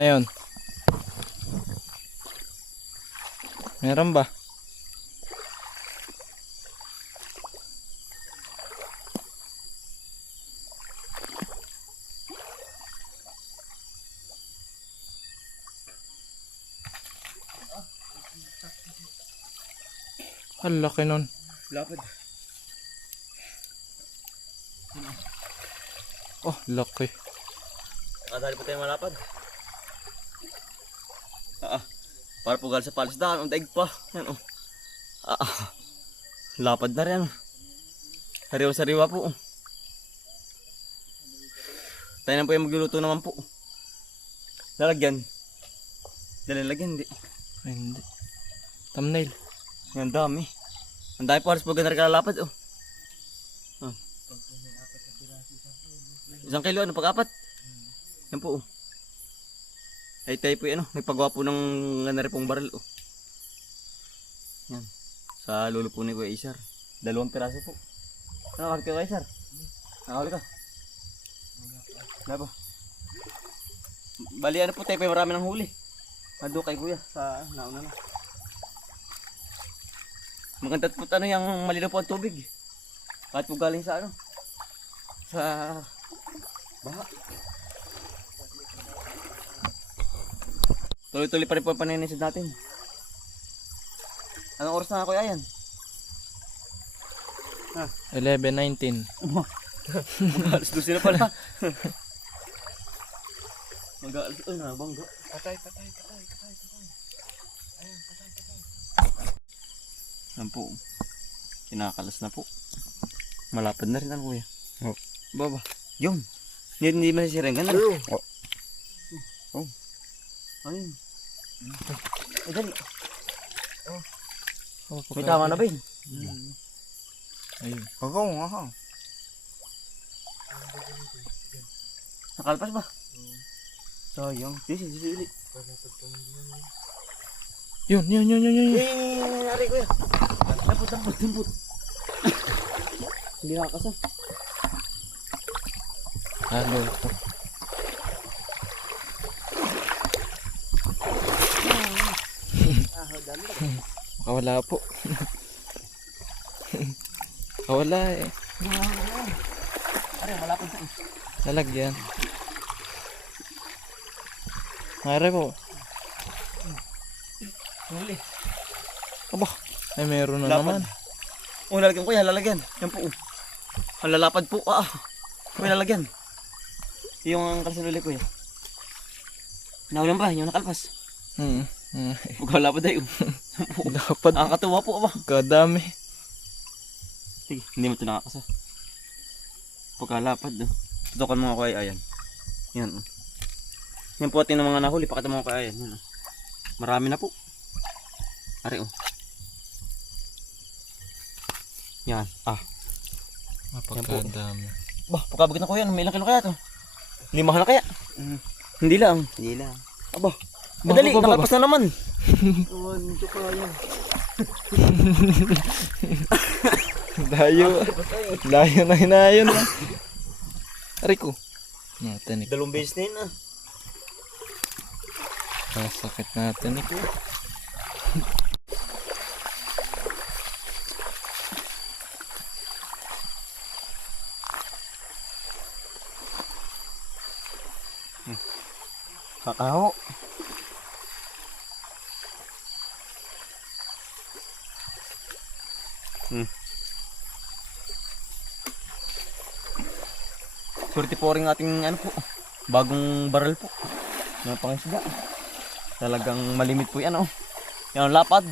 Ayun. Meron ba? Ang laki nun. Lapad. Oh, laki. Kadali pa tayo malapad. Para po gal sa palisdaan, ang daig pa. Yan lapad na rin. Sariwa-sariwa po. Tayo na po yung magluluto naman po. Lalagyan. Lagyan, hindi. Ay, hindi. Thumbnail. Yan, dami. Ang dami po halos po ganda rin kalalapad. Isang kilo, ano, pag-apat? Yan po. Ay tayo po yan, nagpagawa po ng ganari pong baril. Yan. Sa lulo po ni Kuya Isar. 2 piraso po. Nakakahuli ka, Kuya Isar? Nakakahuli ka? Wala po. Bali ano po tayo, marami ng huli. Nado kay Kuya sa nauna na. Maganda po yung malinaw po ang tubig. Kahit po galing sa sa baha. Tuloy-tuloy pa rin po ang paninisid natin. Anong oras na Kuya yan? 11:19. Mag-aalas 12 na pala. Mag-aalas, nabangga. Patay. Yan po. Kinakalas na po. Malapad na rin ang Kuya. Oh. Baba. Yun. Hindi masisirin. Ganun. Oh. Ayun. Ay, dali. Oh, May tama na ba yun? Ayun. Aha. Nakalpas ba? Sayang. Sisi. Yun. Ari Kuya. Dampot. Hindi nakakasa. Halo. Makawala po. Makawala eh. Ari, malapad na eh. Lalagyan. Mare po. Huli. Aba. Ay meron na Lapad. naman. Lalagyan Kuya, lalagyan. Yan po. Ang lalapad po. May lalagyan. Yung kalsan ulit Kuya. Naulan ba? Yung nakalpas. Magkalapad tayo. Dapat. Ang katuwa po ba? Kadami. Sige, hindi mo ito nakakasa. Pagkalapad. Tutukan mo ako ay ayan. Yan. Yan po atin ng mga nahuli. Pakita mo ako ay ayan. Yan. Marami na po. Ari Yan. Napakadami. Bah, pagkabagit na ko yan. May ilang kilo kaya ito? 5 na kaya? Hindi lang. Aba. Madali, nakalpas na naman. Hindi ko kaya. Layo na hinayon na. Ariko. Natin 2 beses na yun sakit natin ito. Kakao. Surti po rin ating bagong barrel po. Yung pangisda. Talagang malimit po yan Yan ang lapad.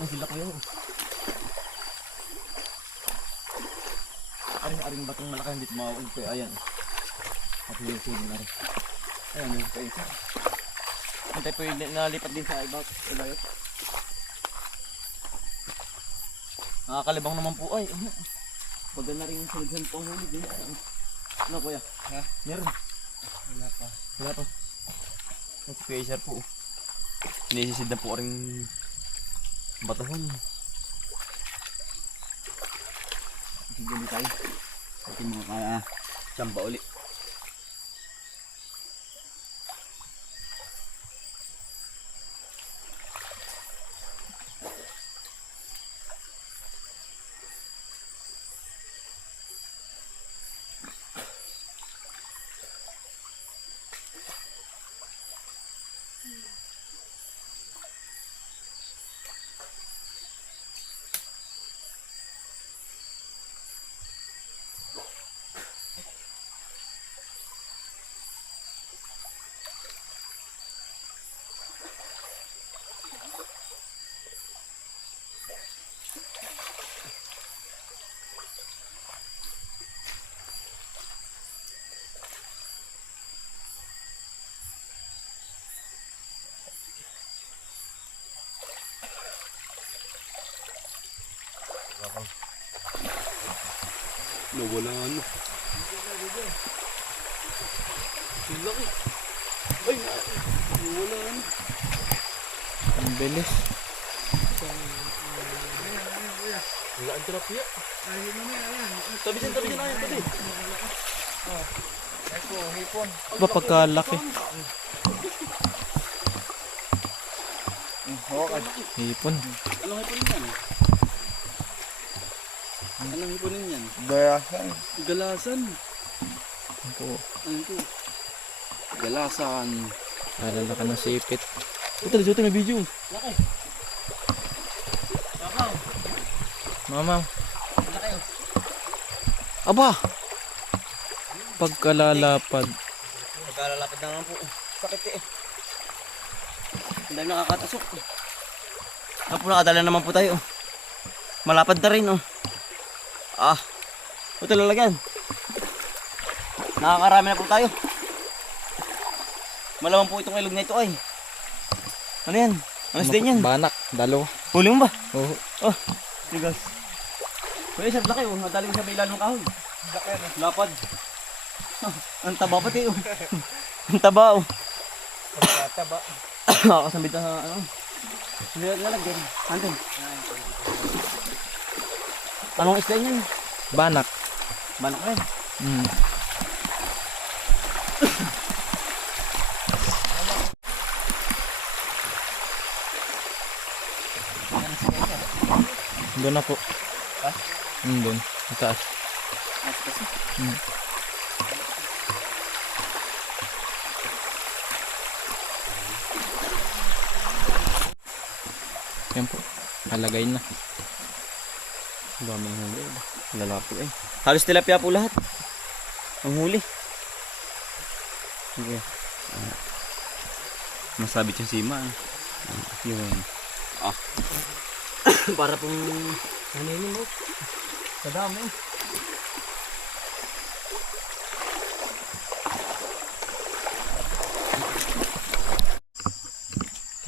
Ang sila ko yun. Aring batong malaki hindi tumawag po. Ayan. At yung sudin na rin. Ayan yung kayo. Antay po yung nalipat din sa iba't ilayot. Nakakalibang naman po ay. Pagka na rin yung sulidhan po ang huli din. Ano Kuya? Ha? Meron? Wala pa. Ang spacer po. Inisisid na po rin batahon. Sige tayo. Pati mo kaya samba uli. Nawala ano. Ang laki. Ay, nawala ano. Ang bilis. Wala ang tilapia. Tabi dyan, tabi. Ba pagkalaki. Hipon. Anong hipunin yan? Anong hipunin yan? Bayasan. Galasan. Ako. Ano ito? Galasan. Alala ka ng sipit. Ito, may video. Laki. Mama. Laki oh. Aba! Pagkalalapad. Magkalalapad na naman po. Sakit eh. Hindi nakakatasok. Ako po nakadala naman po tayo. Malapad na rin oh. Ah. Ito lalagyan. Nakakarami na po tayo. Malamang po itong ilog na ito ay. Ano yan? Ano din yan? Banak. Dalawa. Huli mo ba? Oo. Oh. Tigas. Pwede sir, laki oh. Nadali ko sa bailan ng kahoy. Lapad. Ang taba pati oh. Ang taba oh. Taba. Nakakasambit na sa ano. Hindi lalagyan. Anton. Anong isda yan? Banak. Banak rin. Mm. Doon na po. Ha? Doon. Mataas. Mm. Yan po. Halagay na. Ang dami ng huli. Lalaki eh. Halos tilapia po lahat. Ang huli. Sige. Masabit yung sima. Yun. Ah. Para pong naninin mo. Sa dami.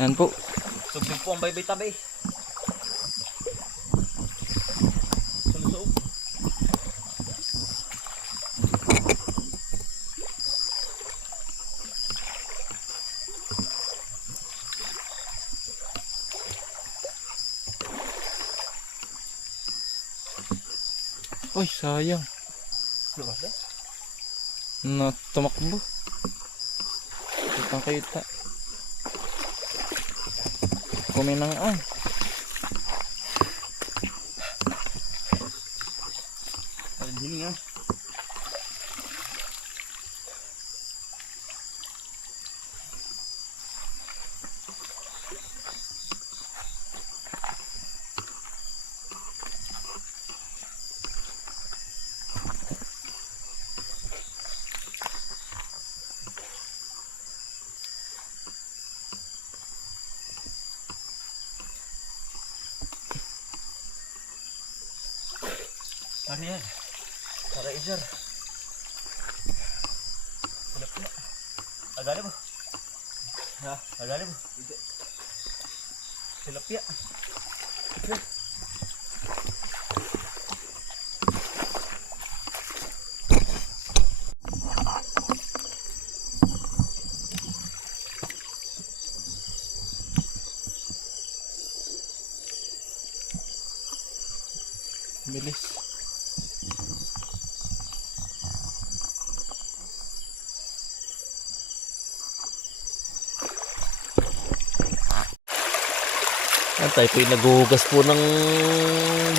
Yan po. Sugsug po ang baybay tabi. Sulusog. Uy, sayang. Na tumakbo. Kitang kita. Kuminang ah. Para dini ah. Ano yan? Para isar. Pula-pula. Agali mo? Ha? Agali mo? Tilapia. Bilis. Yan, tayo po'y naghuhugas po ng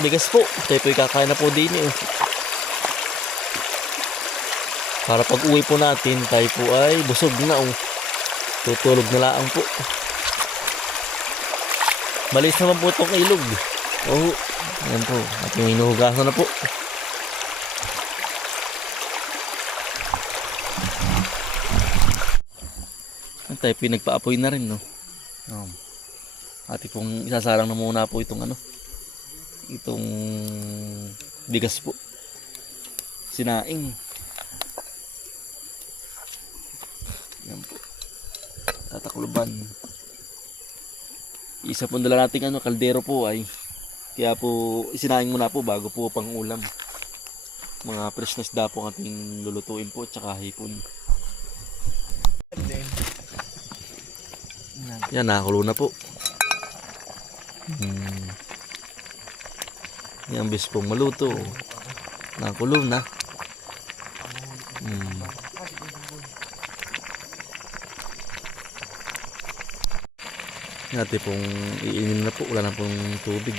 bigas po. Tayo po'y kakain na po din eh. Para pag uwi po natin, tayo po ay busog na oh. Tutulog na lang po. Malis naman po itong ilog. Oo. Ayan po. At yung inuhugasan na po. Tayo po yung nagpa-apoy na rin, no? Ati pong isasalang na muna po itong ano. Itong bigas po. Sinaing. Yan po. Tatakluban. Isa po dala nating ano, kaldero po ay. Kaya po isinaing muna po bago po pang ulam. Mga fresh na isda po ang ating lulutuin po tsaka hipon. Yan, nakakulo na po. Yan, bis pong maluto. Nakakulo na. Yan, pong iinin na po. Wala na pong tubig.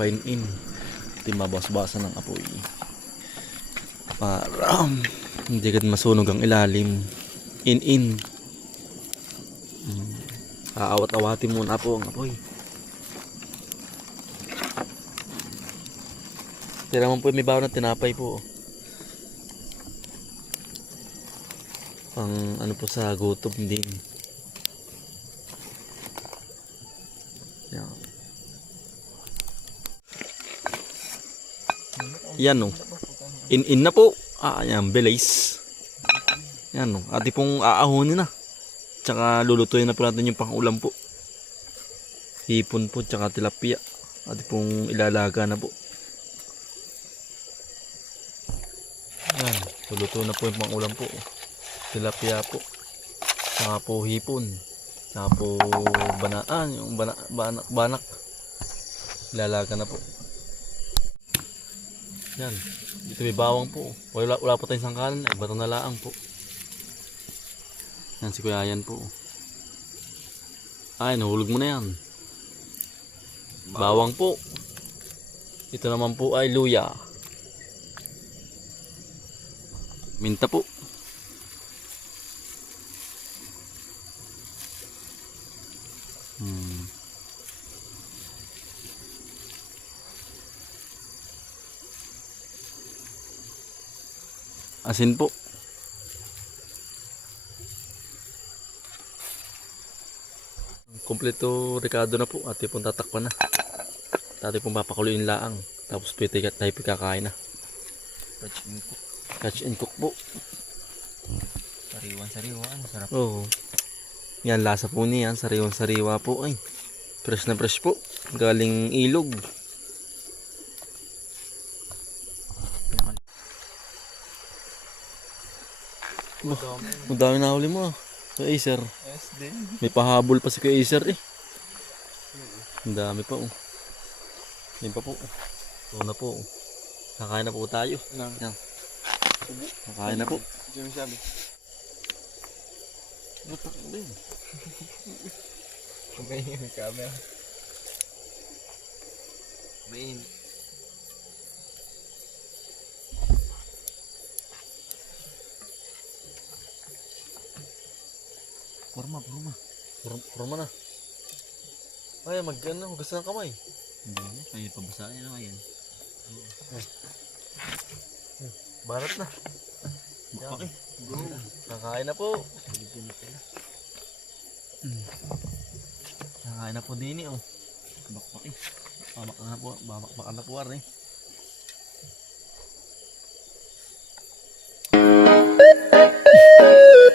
Fine in. Ito mabas-basan ng apoy. Para hindi agad masunog ang ilalim. In. Aawat-awatin muna po ang apoy. Tira naman po may baon na tinapay po. Pang ano po sa gutom din. Yan. Yan o. In na po. Yan, bilis. Yan o. Ati pong aahonin na. Tsaka lulutuin na po natin yung pang-ulam po. Hipon po tsaka tilapia. Ati pong ilalaga na po. Yan. Luluto na po yung pang-ulam po. Tilapia po. Tsaka po hipon. Tsaka po banaan. Yung banak. Ilalaga na po. Yan. Dito may bawang po. Wala pa tayong sangkalan. Ay, bato na laang po. Yan si Kuya yan po. Ay, nahulog mo na yan. Bawang po. Ito naman po ay luya. Minta po. Asin po. Kompleto Ricardo na po. Ate pong tatakpan na. Ate pong papakuloyin laang. Tapos tayo kakain na. Catch and cook po. Sariwan-sariwa. Masarap. Oo. Yan, lasa po niyan. Sariwan-sariwa po. Ay, fresh na fresh po. Galing ilog. Ang dami na huli mo. Kuya Acer. May pahabol pa si Kuya Acer eh. Ang dami pa oh. Yan pa po. Ito na po. Kakain na po tayo. Yan. Kakain na po. Diyan mo sabi. Batak din. Okay, yung camera. Main. Kurma na. Ay, mag-ano, hugas ng kamay. Hindi na. Kaya pabasahin na ngayon. Barat na. Bakit eh. Kakain na po. Kakain na po din eh. Oh. Bakbak eh. Bamakbakan na po war eh.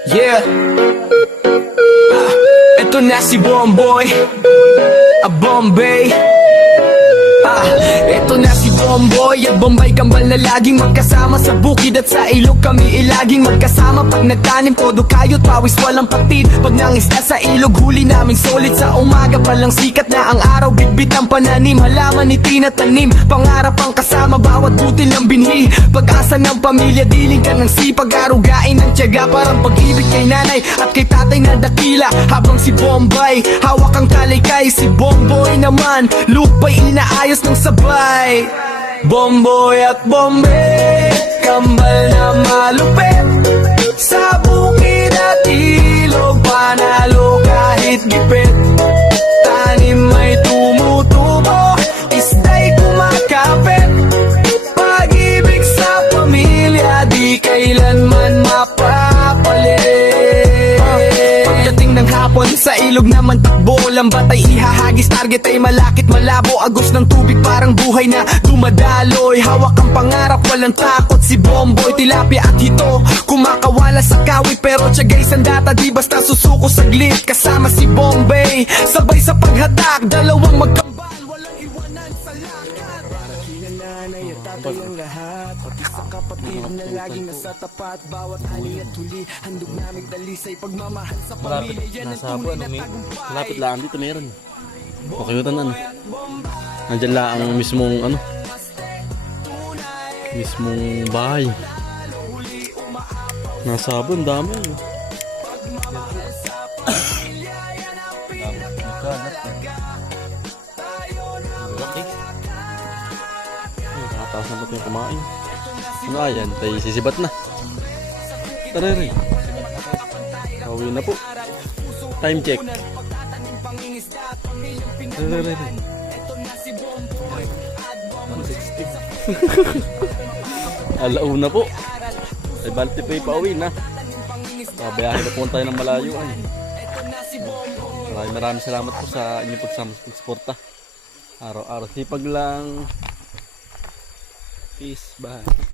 Yeah. Ito na si Bomboy, Bombay. Ito na si Bomboy at Bombay Kambal na laging magkasama sa bukid at sa ilog kami ilaging magkasama. Pag nagtanim todo kayo't pawis walang patid. Pag nangisda sa ilog huli namin solid sa umaga pa lang sikat na ang araw. Bitbit ang pananim, halaman ni tinatanim. Pangarap ang kasama bawat butil ng binhi. Pag-asa ng pamilya diling ka ng sipag. Arugain ng tiyaga parang pag-ibig kay nanay at kay tatay na dakila. Habang si Bombay hawak ang kalaykay, si Bomboy naman lupay inaayos ng sabay. Bomboy at Bombay, kambal na malupit. Sa maghapon. Sa ilog naman takbo, lambat ay ihahagis. Target ay malakit malabo, agos ng tubig parang buhay na dumadaloy. Hawak ang pangarap, walang takot si Bomboy. Tilapia at hito, kumakawala sa kawit. Pero tiyagay sandata, di basta susuko saglit. Kasama si Bombay, sabay sa paghatak. Dalawang magkambal, walang iwanan sa lakad. Parating nanay at tatay ang lahat, pati sa kapatid na laging nasa tapat. Bawat ani at huli, handog naming dalisay. Pagmamahal sa pamilya, yan ang Nasa tunay na may tagumpay. malapit lang dito meron. Okay yun ano. Nandiyan lang ang mismong ano. Mismong bahay. Nasa abon dami. Nakataas na ba't yung kumain? Ano ayan? Tayo sisibat na. Tara rin. Pauwi na po. Time check. Tara rin. 160. Alauna po. Ay balti pa yung pauwi na. Kabayahin na po tayo ng malayo. Maraming salamat po sa inyong pagsama sa pagsuporta. Araw-araw sipag lang. Peace. Bye.